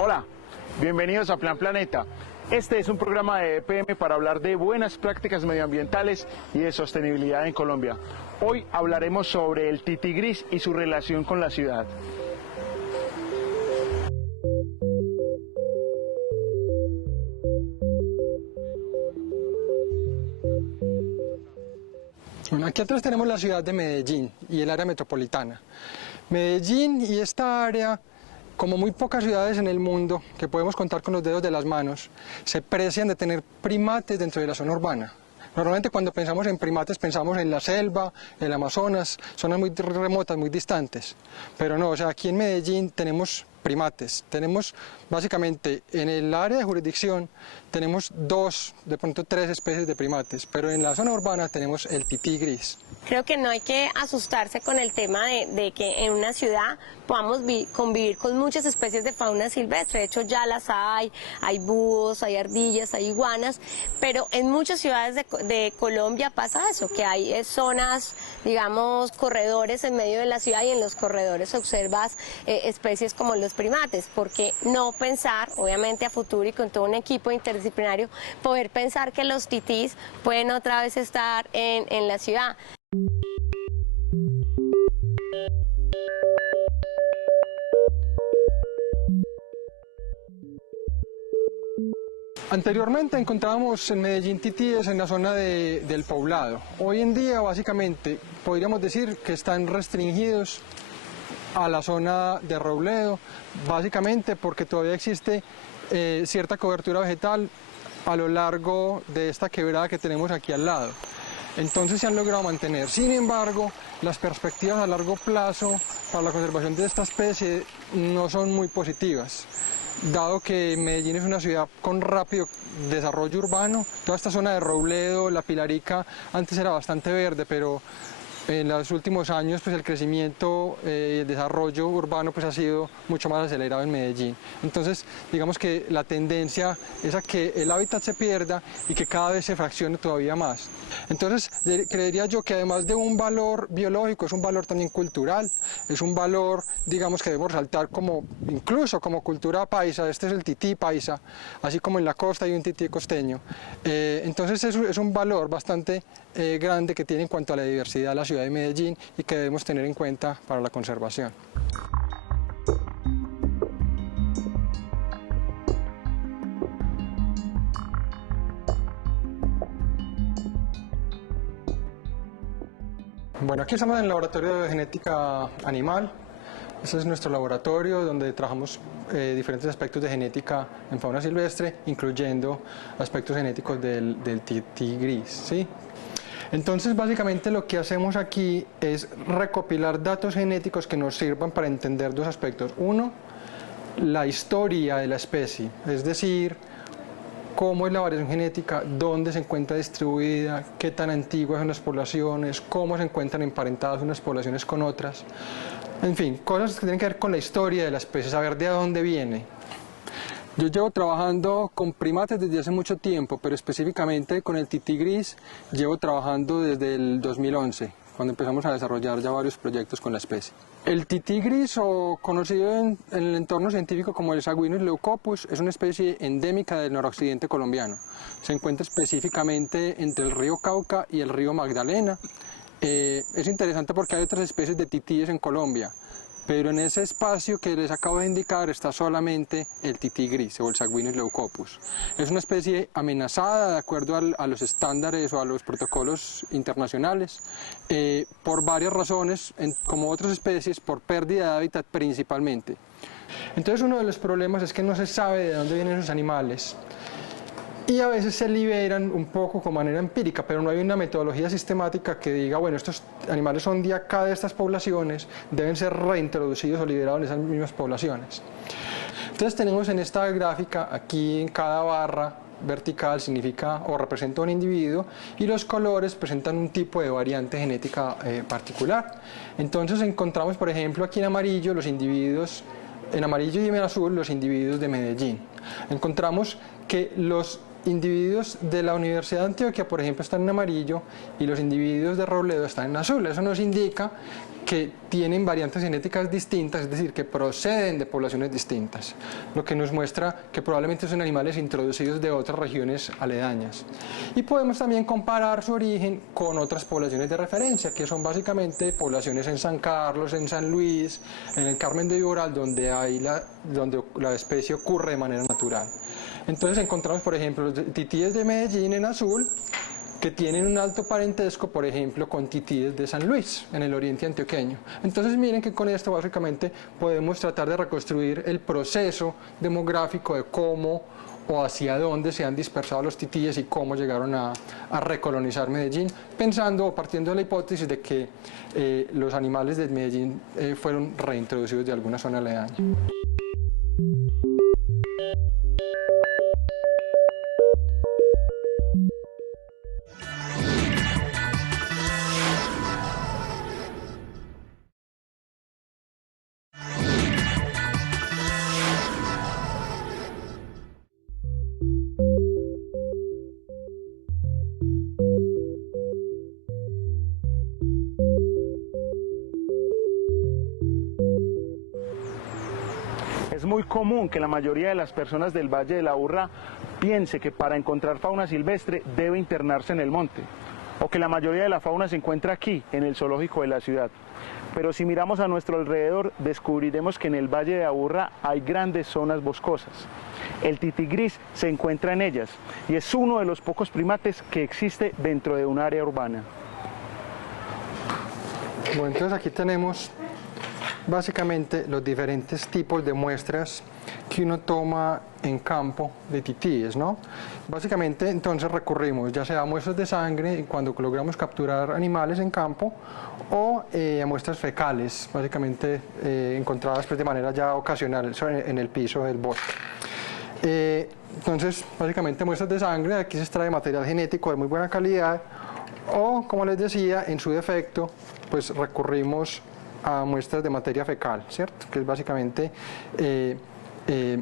Hola, bienvenidos a Plan Planeta. Este es un programa de EPM para hablar de buenas prácticas medioambientales y de sostenibilidad en Colombia. Hoy hablaremos sobre el tití gris y su relación con la ciudad. Bueno, aquí atrás tenemos la ciudad de Medellín y el área metropolitana. Medellín y esta área, como muy pocas ciudades en el mundo, que podemos contar con los dedos de las manos, se precian de tener primates dentro de la zona urbana. Normalmente cuando pensamos en primates pensamos en la selva, el Amazonas, zonas muy remotas, muy distantes. Pero no, o sea, aquí en Medellín tenemos primates. Tenemos básicamente en el área de jurisdicción tenemos 2, de pronto 3 especies de primates, pero en la zona urbana tenemos el tití gris. Creo que no hay que asustarse con el tema de que en una ciudad podamos convivir con muchas especies de fauna silvestre. De hecho ya las hay búhos, hay ardillas, hay iguanas, pero en muchas ciudades de Colombia pasa eso, que hay zonas, digamos, corredores en medio de la ciudad y en los corredores observas especies como los primates. ¿Por qué no pensar, obviamente a futuro y con todo un equipo interdisciplinario, poder pensar que los titís pueden otra vez estar en la ciudad? Anteriormente encontrábamos en Medellín titíes en la zona del Poblado. Hoy en día básicamente podríamos decir que están restringidos a la zona de Robledo, básicamente porque todavía existe cierta cobertura vegetal a lo largo de esta quebrada que tenemos aquí al lado. Entonces se han logrado mantener. Sin embargo, las perspectivas a largo plazo para la conservación de esta especie no son muy positivas, dado que Medellín es una ciudad con rápido desarrollo urbano. Toda esta zona de Robledo, La Pilarica, antes era bastante verde, pero en los últimos años pues el crecimiento y el desarrollo urbano pues ha sido mucho más acelerado en Medellín. Entonces digamos que la tendencia es a que el hábitat se pierda y que cada vez se fraccione todavía más. Entonces creería yo que además de un valor biológico es un valor también cultural, es un valor digamos que debemos resaltar incluso como cultura paisa. Este es el tití paisa, así como en la costa hay un tití costeño. Entonces es un valor bastante grande que tiene en cuanto a la diversidad de la ciudad de Medellín y que debemos tener en cuenta para la conservación. Bueno, aquí estamos en el laboratorio de genética animal. Este es nuestro laboratorio donde trabajamos diferentes aspectos de genética en fauna silvestre, incluyendo aspectos genéticos del tití gris, ¿sí? Entonces, básicamente lo que hacemos aquí es recopilar datos genéticos que nos sirvan para entender 2 aspectos. Uno, la historia de la especie, es decir, cómo es la variación genética, dónde se encuentra distribuida, qué tan antiguas son las poblaciones, cómo se encuentran emparentadas unas poblaciones con otras. En fin, cosas que tienen que ver con la historia de la especie, saber de dónde viene. Yo llevo trabajando con primates desde hace mucho tiempo, pero específicamente con el tití gris llevo trabajando desde el 2011, cuando empezamos a desarrollar ya varios proyectos con la especie. El tití gris, o conocido en el entorno científico como el Sagwinus leucopus, es una especie endémica del noroccidente colombiano. Se encuentra específicamente entre el río Cauca y el río Magdalena. Es interesante porque hay otras especies de titíes en Colombia. pero en ese espacio que les acabo de indicar está solamente el tití gris o el Sagwinus leucopus. Es una especie amenazada de acuerdo a los estándares o a los protocolos internacionales por varias razones, como otras especies, por pérdida de hábitat principalmente. Entonces uno de los problemas es que no se sabe de dónde vienen esos animales y a veces se liberan un poco con manera empírica, pero no hay una metodología sistemática que diga, bueno, estos animales son de acá de estas poblaciones, deben ser reintroducidos o liberados en esas mismas poblaciones. Entonces tenemos en esta gráfica, aquí en cada barra vertical significa o representa un individuo y los colores presentan un tipo de variante genética particular. Entonces encontramos, por ejemplo, aquí en amarillo los individuos, en amarillo y en azul los individuos de Medellín. Encontramos que los individuos de la Universidad de Antioquia, por ejemplo, están en amarillo y los individuos de Robledo están en azul. Eso nos indica que tienen variantes genéticas distintas, es decir, que proceden de poblaciones distintas, lo que nos muestra que probablemente son animales introducidos de otras regiones aledañas. Y podemos también comparar su origen con otras poblaciones de referencia, que son básicamente poblaciones en San Carlos, en San Luis, en el Carmen de Viboral, donde la especie ocurre de manera natural. Entonces encontramos, por ejemplo, los titíes de Medellín en azul, que tienen un alto parentesco, por ejemplo, con titíes de San Luis, en el oriente antioqueño. Entonces miren que con esto básicamente podemos tratar de reconstruir el proceso demográfico de cómo o hacia dónde se han dispersado los titíes y cómo llegaron a recolonizar Medellín, pensando o partiendo de la hipótesis de que los animales de Medellín fueron reintroducidos de alguna zona aledaña. Es muy común que la mayoría de las personas del Valle de la Aburrá piense que para encontrar fauna silvestre debe internarse en el monte, o que la mayoría de la fauna se encuentra aquí, en el zoológico de la ciudad. Pero si miramos a nuestro alrededor, descubriremos que en el Valle de Aburrá hay grandes zonas boscosas. El tití gris se encuentra en ellas y es uno de los pocos primates que existe dentro de un área urbana. Bueno, entonces aquí tenemos básicamente los diferentes tipos de muestras que uno toma en campo de titíes, ¿no? Básicamente entonces recurrimos ya sea a muestras de sangre cuando logramos capturar animales en campo o a muestras fecales, básicamente encontradas pues, de manera ya ocasional en el piso del bosque. Entonces básicamente muestras de sangre, aquí se extrae material genético de muy buena calidad o como les decía, en su defecto pues recurrimos a muestras de materia fecal, ¿cierto? Que es básicamente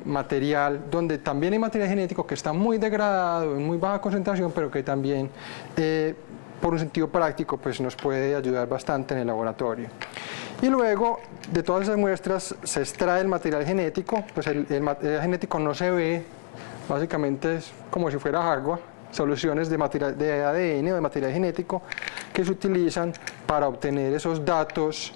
material donde también hay material genético que está muy degradado, en muy baja concentración, pero que también por un sentido práctico pues nos puede ayudar bastante en el laboratorio. Y luego de todas esas muestras se extrae el material genético, pues el material genético no se ve, básicamente es como si fuera agua, soluciones de ADN o de material genético que se utilizan para obtener esos datos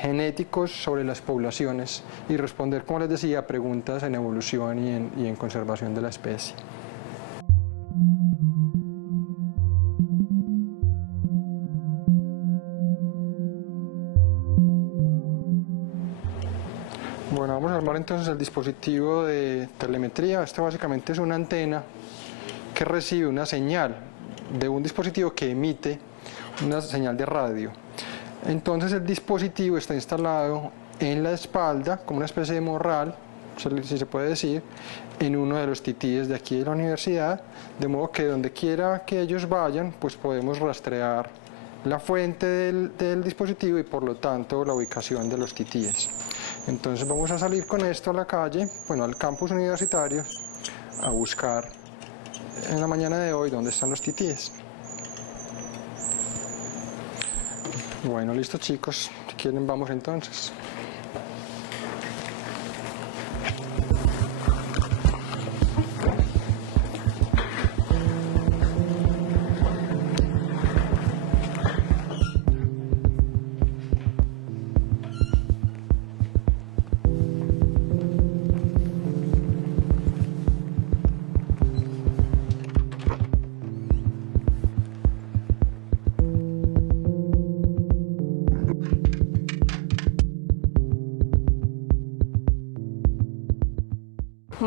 genéticos sobre las poblaciones y responder, como les decía, a preguntas en evolución y en conservación de la especie. Bueno, vamos a armar entonces el dispositivo de telemetría. Esto básicamente es una antena que recibe una señal de un dispositivo que emite una señal de radio. Entonces el dispositivo está instalado en la espalda, como una especie de morral, si se puede decir, en uno de los titíes de aquí de la universidad, de modo que donde quiera que ellos vayan, pues podemos rastrear la fuente del dispositivo y por lo tanto la ubicación de los titíes. Entonces vamos a salir con esto a la calle, bueno, al campus universitario, a buscar en la mañana de hoy dónde están los titíes. Bueno, listo chicos, si quieren vamos entonces.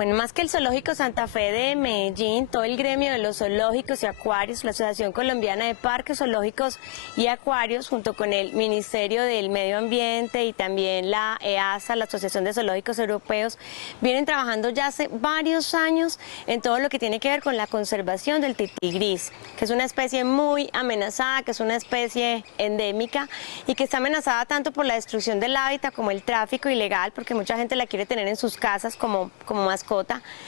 Bueno, más que el Zoológico Santa Fe de Medellín, todo el gremio de los zoológicos y acuarios, la Asociación Colombiana de Parques Zoológicos y Acuarios, junto con el Ministerio del Medio Ambiente y también la EASA, la Asociación de Zoológicos Europeos, vienen trabajando ya hace varios años en todo lo que tiene que ver con la conservación del tití gris, que es una especie muy amenazada, que es una especie endémica y que está amenazada tanto por la destrucción del hábitat como el tráfico ilegal, porque mucha gente la quiere tener en sus casas como mascota.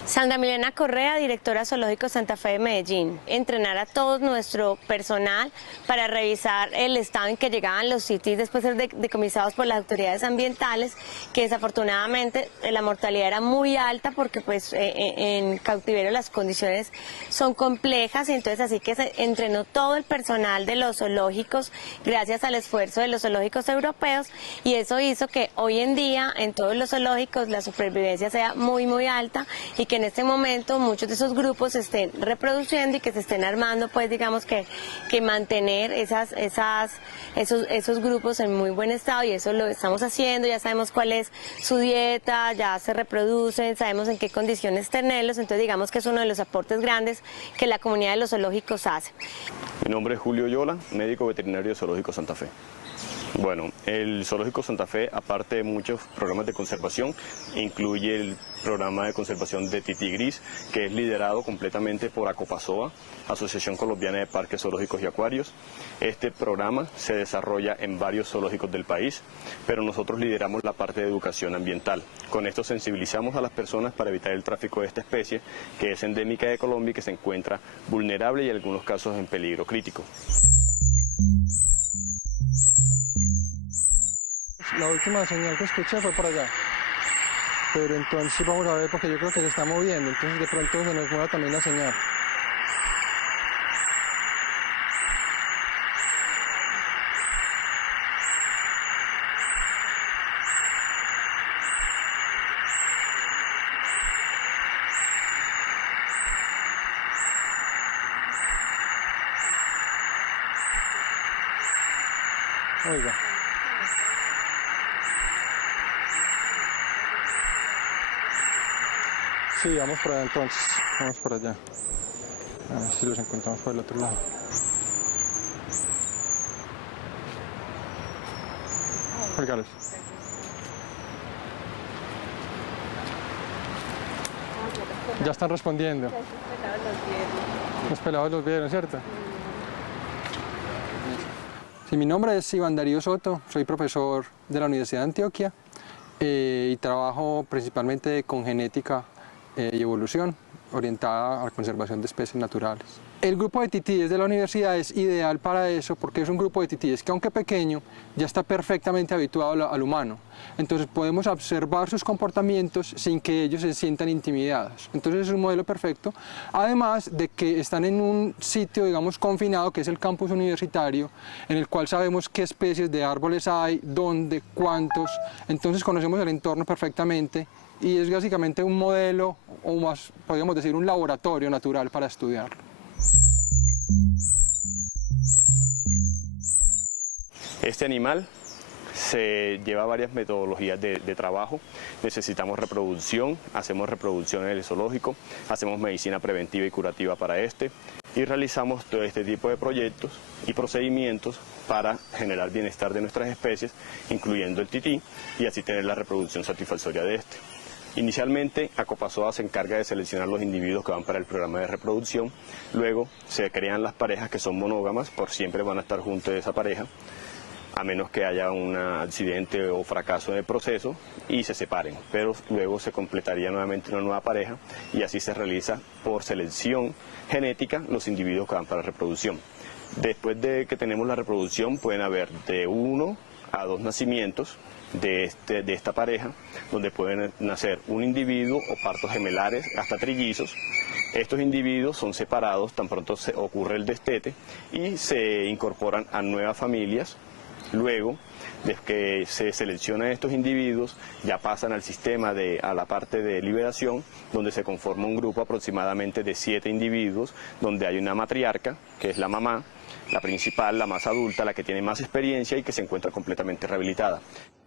Sandra Milena Correa, directora Zoológico Santa Fe de Medellín, entrenar a todo nuestro personal para revisar el estado en que llegaban los titís después de ser decomisados por las autoridades ambientales, que desafortunadamente la mortalidad era muy alta porque pues en cautiverio las condiciones son complejas, y entonces así que se entrenó todo el personal de los zoológicos gracias al esfuerzo de los zoológicos europeos, y eso hizo que hoy en día en todos los zoológicos la supervivencia sea muy alta, y que en este momento muchos de esos grupos se estén reproduciendo y que se estén armando, pues digamos que mantener esos grupos en muy buen estado, y eso lo estamos haciendo. Ya sabemos cuál es su dieta, ya se reproducen, sabemos en qué condiciones tenerlos, entonces digamos que es uno de los aportes grandes que la comunidad de los zoológicos hace. Mi nombre es Julio Yola, médico veterinario de Zoológico Santa Fe. Bueno, el Zoológico Santa Fe, aparte de muchos programas de conservación, incluye el programa de conservación de tití gris, que es liderado completamente por Acopazoa, Asociación Colombiana de Parques Zoológicos y Acuarios. Este programa se desarrolla en varios zoológicos del país, pero nosotros lideramos la parte de educación ambiental. Con esto sensibilizamos a las personas para evitar el tráfico de esta especie, que es endémica de Colombia y que se encuentra vulnerable y en algunos casos en peligro crítico. La última señal que escuché fue por allá, pero entonces vamos a ver, porque yo creo que se está moviendo, entonces de pronto se nos mueva también la señal. Oiga. Sí, vamos por allá entonces, vamos por allá. A ver si los encontramos por el otro lado. Oígalos. Ya están respondiendo. Los pelados los vieron, ¿cierto? Sí, mi nombre es Iván Darío Soto, soy profesor de la Universidad de Antioquia y trabajo principalmente con genética y evolución orientada a la conservación de especies naturales. El grupo de titíes de la universidad es ideal para eso porque es un grupo de titíes que, aunque pequeño, ya está perfectamente habituado al humano. Entonces podemos observar sus comportamientos sin que ellos se sientan intimidados. Entonces es un modelo perfecto, además de que están en un sitio, digamos, confinado, que es el campus universitario, en el cual sabemos qué especies de árboles hay, dónde, cuántos. Entonces conocemos el entorno perfectamente y es básicamente un modelo, o más, podríamos decir, un laboratorio natural para estudiarlo. Este animal se lleva varias metodologías de trabajo. Necesitamos reproducción, hacemos reproducción en el zoológico, hacemos medicina preventiva y curativa para este, y realizamos todo este tipo de proyectos y procedimientos para generar bienestar de nuestras especies, incluyendo el tití, y así tener la reproducción satisfactoria de este. Inicialmente, Acopazoa se encarga de seleccionar los individuos que van para el programa de reproducción. Luego se crean las parejas que son monógamas, por siempre van a estar juntos de esa pareja, a menos que haya un accidente o fracaso en el proceso y se separen. Pero luego se completaría nuevamente una nueva pareja y así se realiza por selección genética los individuos que van para la reproducción. Después de que tenemos la reproducción, pueden haber de 1 a 2 nacimientos de esta pareja, donde pueden nacer un individuo o partos gemelares hasta trillizos. Estos individuos son separados tan pronto ocurre el destete y se incorporan a nuevas familias. Luego de que se seleccionan estos individuos, ya pasan al sistema a la parte de liberación, donde se conforma un grupo aproximadamente de 7 individuos, donde hay una matriarca, que es la mamá, la principal, la más adulta, la que tiene más experiencia y que se encuentra completamente rehabilitada.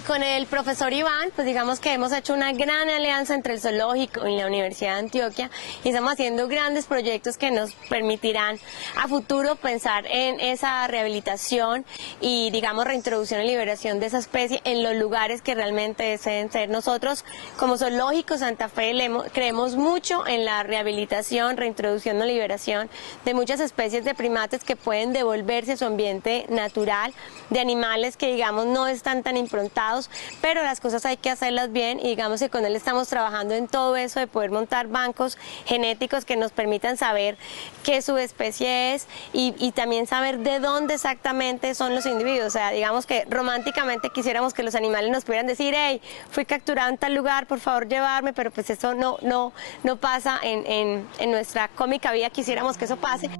Con el profesor Iván, pues digamos que hemos hecho una gran alianza entre el zoológico y la Universidad de Antioquia y estamos haciendo grandes proyectos que nos permitirán a futuro pensar en esa rehabilitación y digamos reintroducción y liberación de esa especie en los lugares que realmente deseen ser. Nosotros como Zoológico Santa Fe creemos mucho en la rehabilitación, reintroducción o liberación de muchas especies de primates que pueden devolverse a su ambiente natural, de animales que digamos no están tan improntados, pero las cosas hay que hacerlas bien y digamos que con él estamos trabajando en todo eso de poder montar bancos genéticos que nos permitan saber qué subespecie es y también saber de dónde exactamente son los individuos. O sea, digamos que románticamente quisiéramos que los animales nos pudieran decir, hey, fui capturado en tal lugar, por favor llevarme, pero pues eso no pasa en nuestra cómica vida, quisiéramos que eso pase.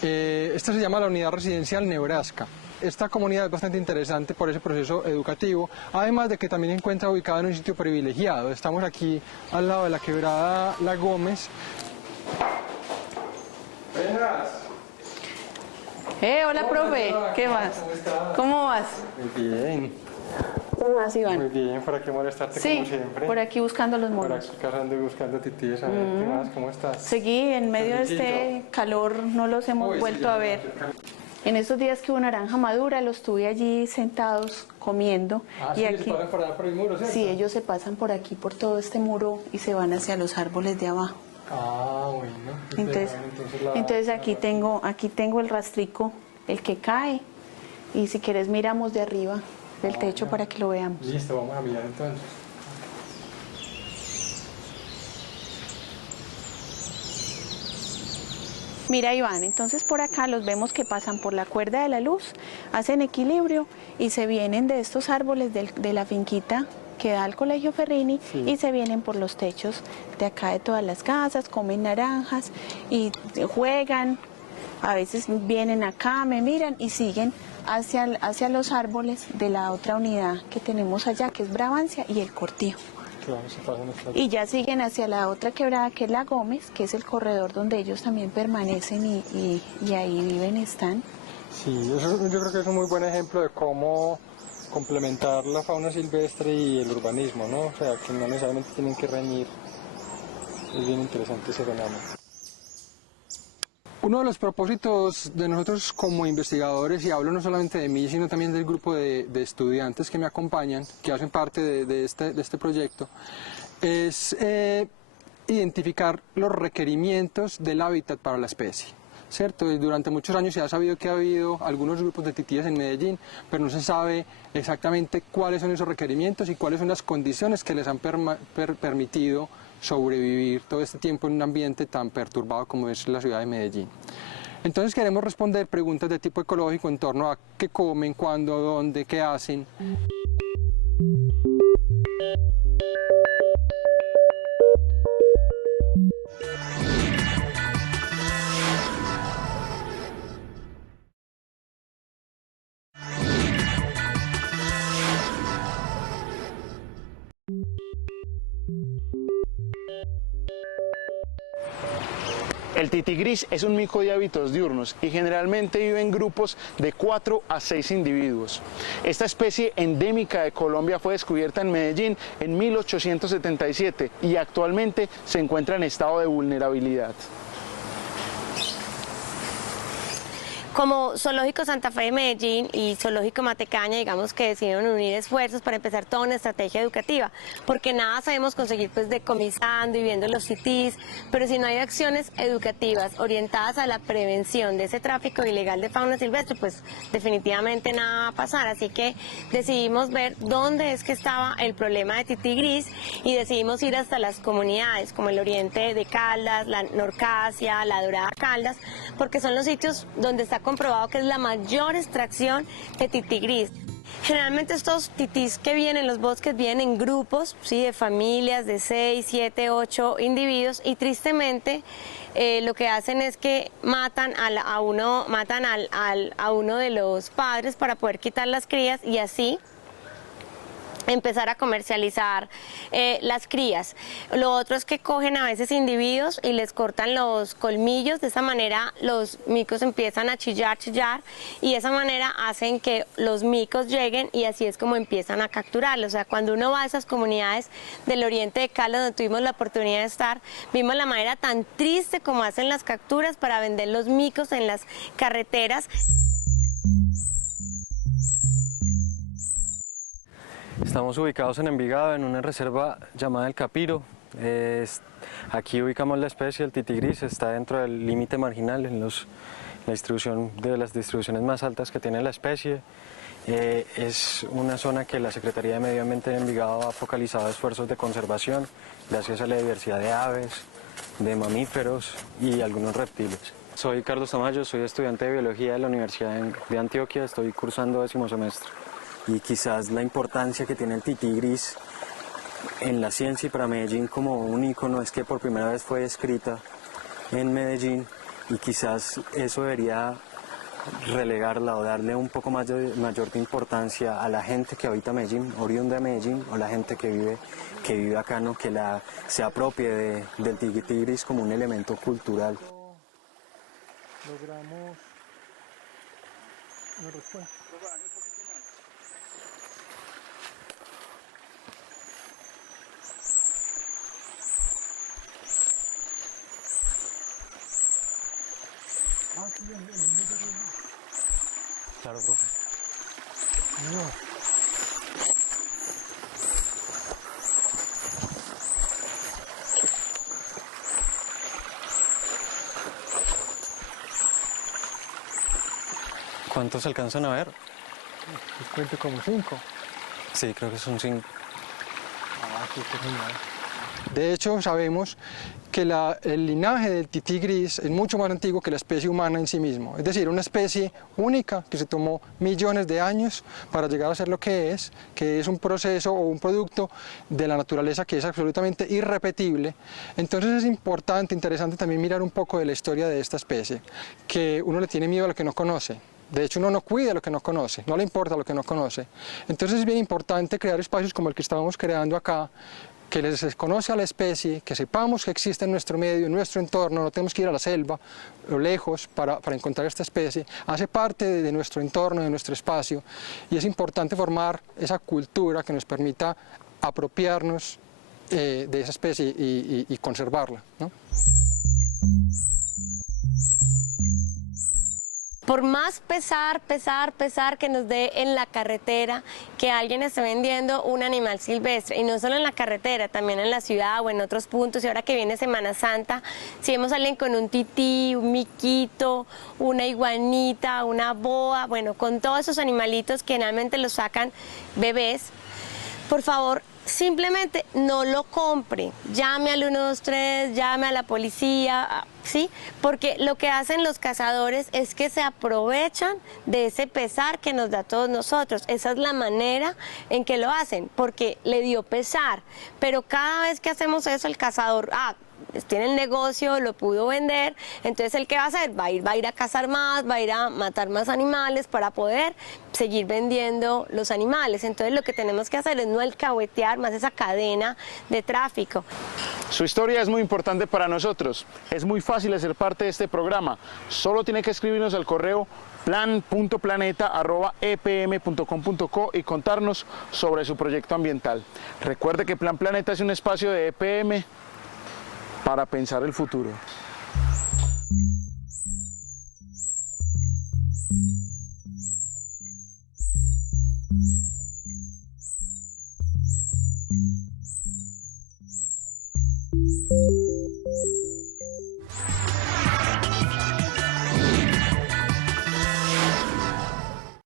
Esta se llama la Unidad Residencial Nebraska. Esta comunidad es bastante interesante por ese proceso educativo, además de que también se encuentra ubicada en un sitio privilegiado. Estamos aquí al lado de la quebrada La Gómez. Hola, profe, ¿qué más? ¿Cómo vas? Muy bien. ¿Cómo vas, Iván? Muy bien, por aquí molestarte Sí, como siempre. por aquí buscando los Por monos. aquí cazando y buscando titíes, a ver, ¿qué más? ¿Cómo estás? Seguí en medio de este calor, no los hemos Uy, vuelto sí, ya a ver. En estos días que hubo naranja madura, los tuve allí sentados comiendo. Sí, y se aquí, paran por allá por el muro, ¿cierto? sí, ellos se pasan por aquí, por todo este muro y se van hacia los árboles de abajo. Ah, bueno. Entonces aquí tengo el rastrico, el que cae. Y si quieres miramos de arriba del techo para que lo veamos. Listo, vamos a mirar entonces. Mira, Iván, entonces por acá los vemos que pasan por la cuerda de la luz, hacen equilibrio y se vienen de estos árboles de la finquita que da al Colegio Ferrini y se vienen por los techos de acá de todas las casas, comen naranjas y juegan, a veces vienen acá, me miran y siguen hacia los árboles de la otra unidad que tenemos allá, que es Bravancia y el Cortijo. Claro, se pasan Y ya siguen hacia la otra quebrada, que es la Gómez, que es el corredor donde ellos también permanecen y ahí viven, están. Sí, yo creo que es un muy buen ejemplo de cómo complementar la fauna silvestre y el urbanismo, ¿no? O sea, que no necesariamente tienen que reñir. Es bien interesante ese fenómeno. Uno de los propósitos de nosotros como investigadores, y hablo no solamente de mí, sino también del grupo de estudiantes que me acompañan, que hacen parte de este proyecto, es identificar los requerimientos del hábitat para la especie. ¿Cierto? Durante muchos años se ha sabido que ha habido algunos grupos de titíes en Medellín, pero no se sabe exactamente cuáles son esos requerimientos y cuáles son las condiciones que les han permitido sobrevivir todo este tiempo en un ambiente tan perturbado como es la ciudad de Medellín. Entonces queremos responder preguntas de tipo ecológico en torno a qué comen, cuándo, dónde, qué hacen. El tití gris es un mico de hábitos diurnos y generalmente vive en grupos de 4 a 6 individuos. Esta especie endémica de Colombia fue descubierta en Medellín en 1877 y actualmente se encuentra en estado de vulnerabilidad. Como Zoológico Santa Fe de Medellín y Zoológico Matecaña, digamos que decidieron unir esfuerzos para empezar toda una estrategia educativa, porque nada sabemos conseguir pues decomisando y viendo los titís, pero si no hay acciones educativas orientadas a la prevención de ese tráfico ilegal de fauna silvestre, pues definitivamente nada va a pasar. Así que decidimos ver dónde es que estaba el problema de tití gris y decidimos ir hasta las comunidades como el oriente de Caldas, la Norcasia, la Dorada Caldas, porque son los sitios donde está comprobado que es la mayor extracción de tití gris. Generalmente estos titís que viven en los bosques vienen en grupos, ¿sí?, de familias de 6, 7, 8 individuos y tristemente lo que hacen es que matan a uno de los padres para poder quitar las crías y así empezar a comercializar las crías. Lo otro es que cogen a veces individuos y les cortan los colmillos, de esa manera los micos empiezan a chillar, y de esa manera hacen que los micos lleguen y así es como empiezan a capturarlos. O sea, cuando uno va a esas comunidades del oriente de Caldas donde tuvimos la oportunidad de estar, vimos la manera tan triste como hacen las capturas para vender los micos en las carreteras. Estamos ubicados en Envigado, en una reserva llamada El Capiro. Aquí ubicamos la especie, el tití gris, está dentro del límite marginal, en la distribución de las distribuciones más altas que tiene la especie. Es una zona que la Secretaría de Medio Ambiente de Envigado ha focalizado esfuerzos de conservación, gracias a la diversidad de aves, de mamíferos y algunos reptiles. Soy Carlos Tamayo, soy estudiante de Biología de la Universidad de Antioquia, estoy cursando 10º semestre. Y quizás la importancia que tiene el tití gris en la ciencia y para Medellín como un ícono es que por primera vez fue descrita en Medellín y quizás eso debería relegarla o darle un poco más mayor de importancia a la gente que habita Medellín, oriunda de Medellín, o la gente que vive acá, ¿no? Que se apropie del tití gris como un elemento cultural. Logramos una respuesta. Claro, profe. No. ¿Cuántos alcanzan a ver? Les cuento como 5. Sí, creo que son 5. De hecho, sabemos que el linaje del tití gris es mucho más antiguo que la especie humana en sí mismo. Es decir, una especie única que se tomó millones de años para llegar a ser lo que es un proceso o un producto de la naturaleza que es absolutamente irrepetible. Entonces es importante, interesante también mirar un poco de la historia de esta especie, que uno le tiene miedo a lo que no conoce. De hecho, uno no cuida lo que no conoce, no le importa lo que no conoce. Entonces es bien importante crear espacios como el que estábamos creando acá, que les desconoce a la especie, que sepamos que existe en nuestro medio, en nuestro entorno, no tenemos que ir a la selva o lejos para encontrar esta especie, hace parte de nuestro entorno, de nuestro espacio, y es importante formar esa cultura que nos permita apropiarnos de esa especie y conservarla, ¿no? Por más pesar que nos dé en la carretera que alguien esté vendiendo un animal silvestre, y no solo en la carretera, también en la ciudad o en otros puntos, y ahora que viene Semana Santa, si vemos a alguien con un tití, un miquito, una iguanita, una boa, bueno, con todos esos animalitos que generalmente los sacan bebés, por favor, simplemente no lo compre, llame al 123, llame a la policía, ¿sí? Porque lo que hacen los cazadores es que se aprovechan de ese pesar que nos da a todos nosotros. Esa es la manera en que lo hacen, porque le dio pesar, pero cada vez que hacemos eso el cazador, tiene el negocio, lo pudo vender, entonces ¿el qué va a hacer? Va a ir a cazar más, va a ir a matar más animales para poder seguir vendiendo los animales. Entonces lo que tenemos que hacer es no alcahuetear más esa cadena de tráfico. Su historia es muy importante para nosotros. Es muy fácil hacer parte de este programa. Solo tiene que escribirnos al correo plan.planeta@epm.com.co y contarnos sobre su proyecto ambiental. Recuerde que Plan Planeta es un espacio de EPM para pensar el futuro.